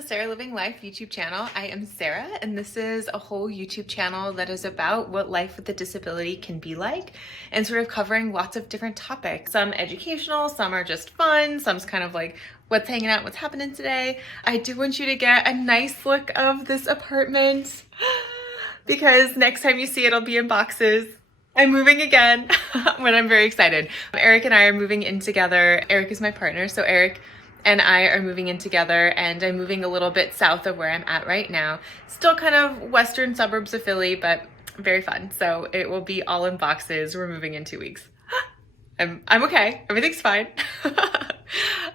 the Sarah Living Life YouTube channel. I am Sarah, and this is a whole YouTube channel that is about what life with a disability can be like, and sort of covering lots of different topics. Some educational, some are just fun, some's kind of like what's hanging out, what's happening today. I do want you to get a nice look of this apartment because next time you see it, it'll be in boxes. I'm moving again, but I'm very excited. Eric and I are moving in together. Eric is my partner, so Eric and I are moving in together, and I'm moving a little bit south of where I'm at right now. Still kind of western suburbs of Philly, but very fun. So it will be all in boxes. We're moving in 2 weeks. I'm okay. Everything's fine.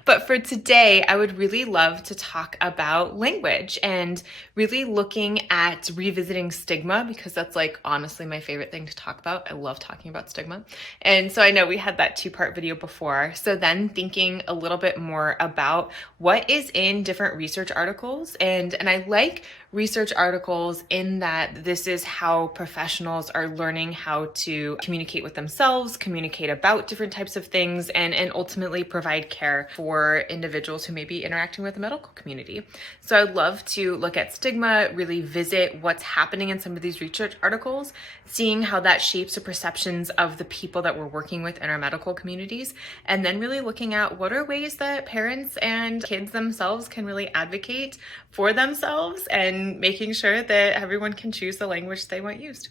But for today, I would really love to talk about language and really looking at revisiting stigma, because that's like honestly my favorite thing to talk about. I love talking about stigma. And so I know we had that 2-part video before. So then thinking a little bit more about what is in different research articles. And I like research articles in that this is how professionals are learning how to communicate with themselves, communicate about different types of things, and ultimately provide care for individuals who may be interacting with the medical community. So I'd love to look at stigma, really visit what's happening in some of these research articles, seeing how that shapes the perceptions of the people that we're working with in our medical communities, and then really looking at what are ways that parents and kids themselves can really advocate for themselves and making sure that everyone can choose the language they want used.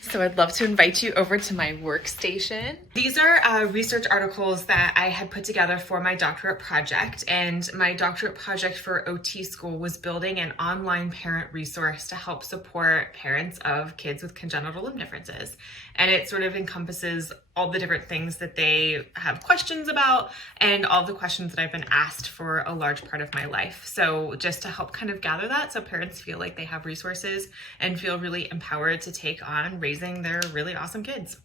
So I'd love to invite you over to my workstation. These are research articles that I had put together for my doctorate project, and my doctorate project for OT school was building an online parent resource to help support parents of kids with congenital limb differences. And it sort of encompasses all the different things that they have questions about and all the questions that I've been asked for a large part of my life. So just to help kind of gather that so parents feel like they have resources and feel really empowered to take on raising their really awesome kids.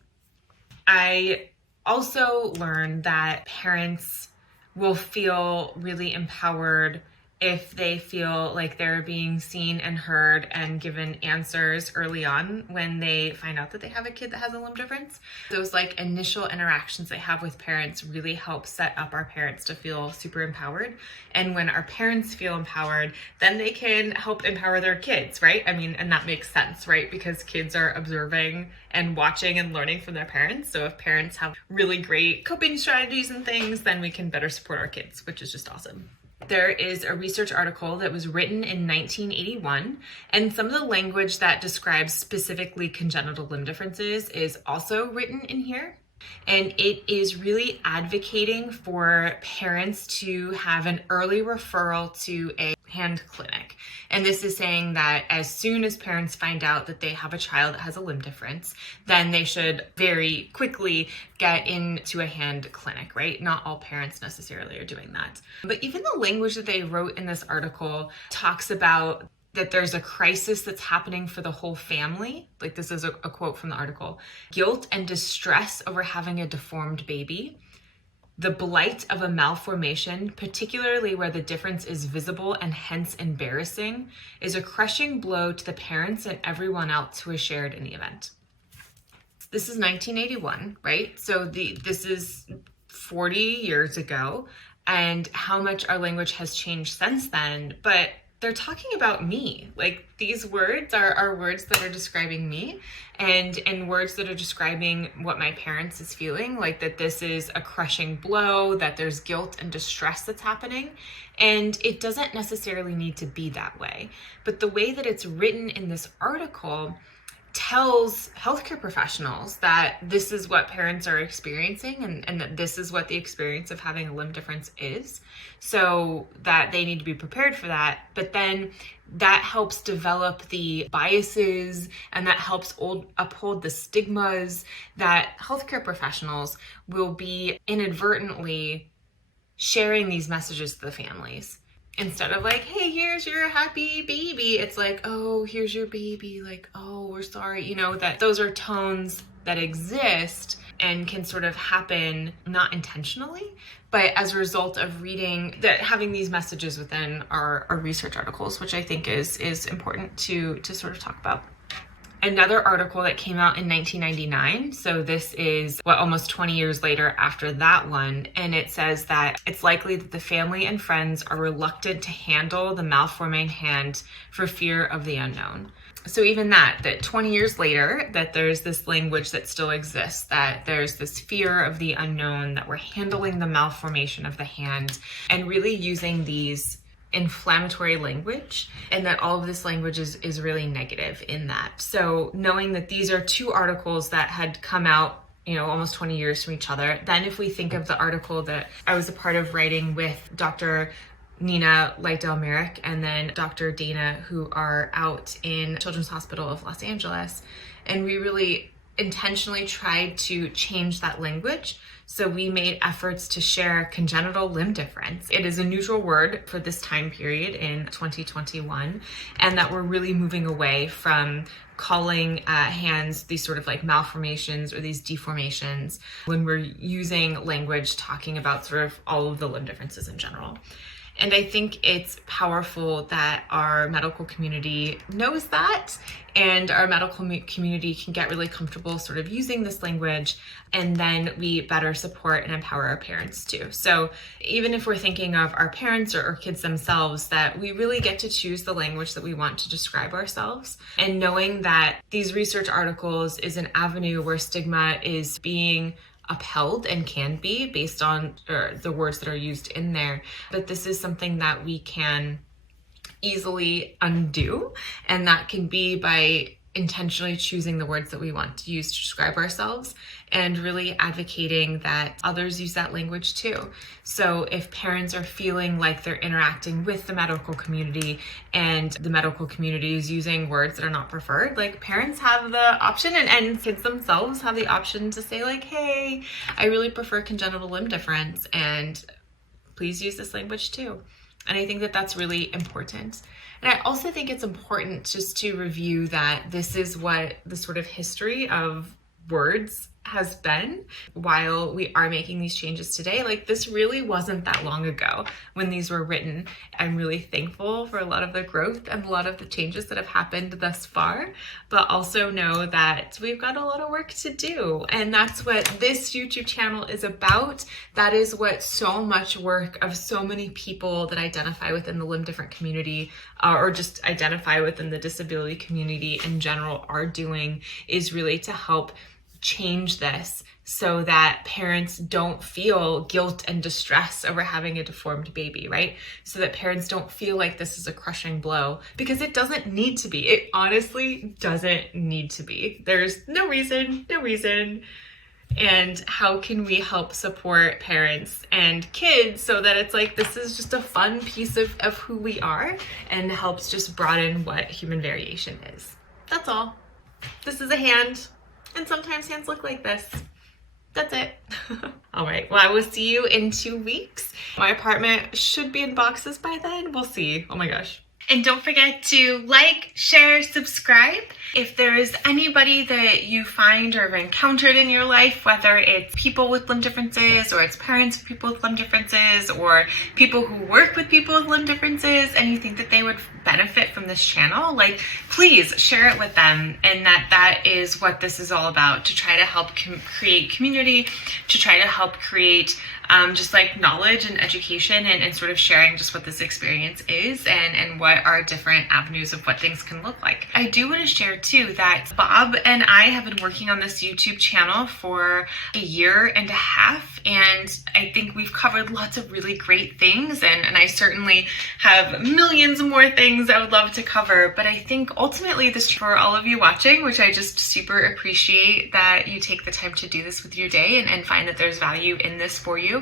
I also learned that parents will feel really empowered if they feel like they're being seen and heard and given answers early on when they find out that they have a kid that has a limb difference. Those like initial interactions they have with parents really help set up our parents to feel super empowered. And when our parents feel empowered, then they can help empower their kids, right? I mean, and that makes sense, right? Because kids are observing and watching and learning from their parents. So if parents have really great coping strategies and things, then we can better support our kids, which is just awesome. There is a research article that was written in 1981, and some of the language that describes specifically congenital limb differences is also written in here. And it is really advocating for parents to have an early referral to a hand clinic. And this is saying that as soon as parents find out that they have a child that has a limb difference, then they should very quickly get into a hand clinic, right? Not all parents necessarily are doing that. But even the language that they wrote in this article talks about that there's a crisis that's happening for the whole family. Like this is a quote from the article. Guilt and distress over having a deformed baby. The blight of a malformation, particularly where the difference is visible and hence embarrassing, is a crushing blow to the parents and everyone else who is shared in the event. This is 1981, right? So this is 40 years ago, and how much our language has changed since then. But they're talking about me. Like these words are words that are describing me and words that are describing what my parents is feeling, like that this is a crushing blow, that there's guilt and distress that's happening. And it doesn't necessarily need to be that way. But the way that it's written in this article tells healthcare professionals that this is what parents are experiencing and that this is what the experience of having a limb difference is, so that they need to be prepared for that. But then that helps develop the biases and that helps uphold the stigmas that healthcare professionals will be inadvertently sharing these messages to the families. Instead of like, hey, here's your happy baby, it's like, oh, here's your baby, like, oh, we're sorry. You know, that those are tones that exist and can sort of happen not intentionally, but as a result of reading that, having these messages within our research articles, which I think is important to sort of talk about. another article that came out in 1999. So this is almost 20 years later after that one. And it says that it's likely that the family and friends are reluctant to handle the malforming hand for fear of the unknown. So even that 20 years later, that there's this language that still exists, that there's this fear of the unknown, that we're handling the malformation of the hand and really using these inflammatory language, and that all of this language is really negative in that. So knowing that these are two articles that had come out, almost 20 years from each other, then if we think of the article that I was a part of writing with Dr. Nina Lightdale-Merrick and then Dr. Dana, who are out in Children's Hospital of Los Angeles. And we really intentionally tried to change that language. So we made efforts to share congenital limb difference. It is a neutral word for this time period in 2021, and that we're really moving away from calling hands these sort of like malformations or these deformations when we're using language talking about sort of all of the limb differences in general. And I think it's powerful that our medical community knows that, and our medical community can get really comfortable sort of using this language, and then we better support and empower our parents too. So even if we're thinking of our parents or our kids themselves, that we really get to choose the language that we want to describe ourselves, and knowing that these research articles is an avenue where stigma is being upheld and can be based on the words that are used in there, but this is something that we can easily undo, and that can be by intentionally choosing the words that we want to use to describe ourselves and really advocating that others use that language too. So if parents are feeling like they're interacting with the medical community and the medical community is using words that are not preferred, like parents have the option and kids themselves have the option to say like, hey, I really prefer congenital limb difference and please use this language too. And I think that that's really important. And I also think it's important just to review that this is what the sort of history of words has been while we are making these changes today. Like, this really wasn't that long ago when these were written. I'm really thankful for a lot of the growth and a lot of the changes that have happened thus far, but also know that we've got a lot of work to do. And that's what this YouTube channel is about. That is what so much work of so many people that identify within the limb different community or just identify within the disability community in general are doing, is really to help change this so that parents don't feel guilt and distress over having a deformed baby, right? So that parents don't feel like this is a crushing blow, because it doesn't need to be. It honestly doesn't need to be. There's no reason. And how can we help support parents and kids so that it's like, this is just a fun piece of who we are and helps just broaden what human variation is. That's all. This is a hand. And sometimes hands look like this. That's it. All right, well, I will see you in 2 weeks. My apartment should be in boxes by then. We'll see. Oh my gosh. And don't forget to like, share, subscribe. If there is anybody that you find or have encountered in your life, whether it's people with limb differences or it's parents of people with limb differences or people who work with people with limb differences, and you think that they would benefit from this channel, like, please share it with them. And that is what this is all about, to try to help create community, to try to help create just like knowledge and education and sort of sharing just what this experience is and what are different avenues of what things can look like. I do want to share too that Bob and I have been working on this YouTube channel for 1.5 years, and I think we've covered lots of really great things, and I certainly have millions more things I would love to cover, but I think ultimately this, for all of you watching, which I just super appreciate that you take the time to do this with your day and find that there's value in this for you.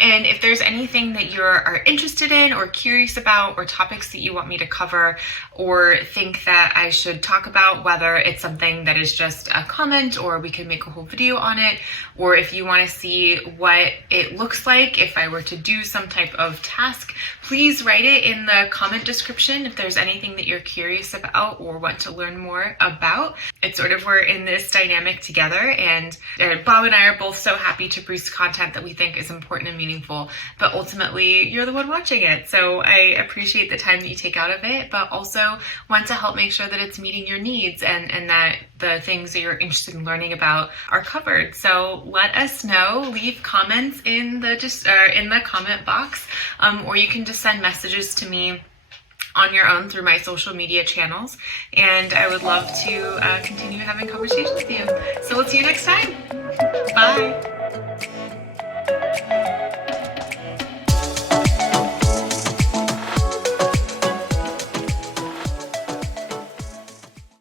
And if there's anything that you are interested in or curious about, or topics that you want me to cover or think that I should talk about, whether it's something that is just a comment or we can make a whole video on it, or if you want to see what it looks like if I were to do some type of task, please write it in the comment description if there's anything that you're curious about or want to learn more about. It's sort of, we're in this dynamic together, and Bob and I are both so happy to produce content that we think is important and meaningful, but ultimately you're the one watching it. So I appreciate the time that you take out of it, but also want to help make sure that it's meeting your needs and that the things that you're interested in learning about are covered. So let us know, leave comments in the comment box, or you can just send messages to me on your own through my social media channels, and I would love to continue having conversations with you. So we'll see you next time. Bye.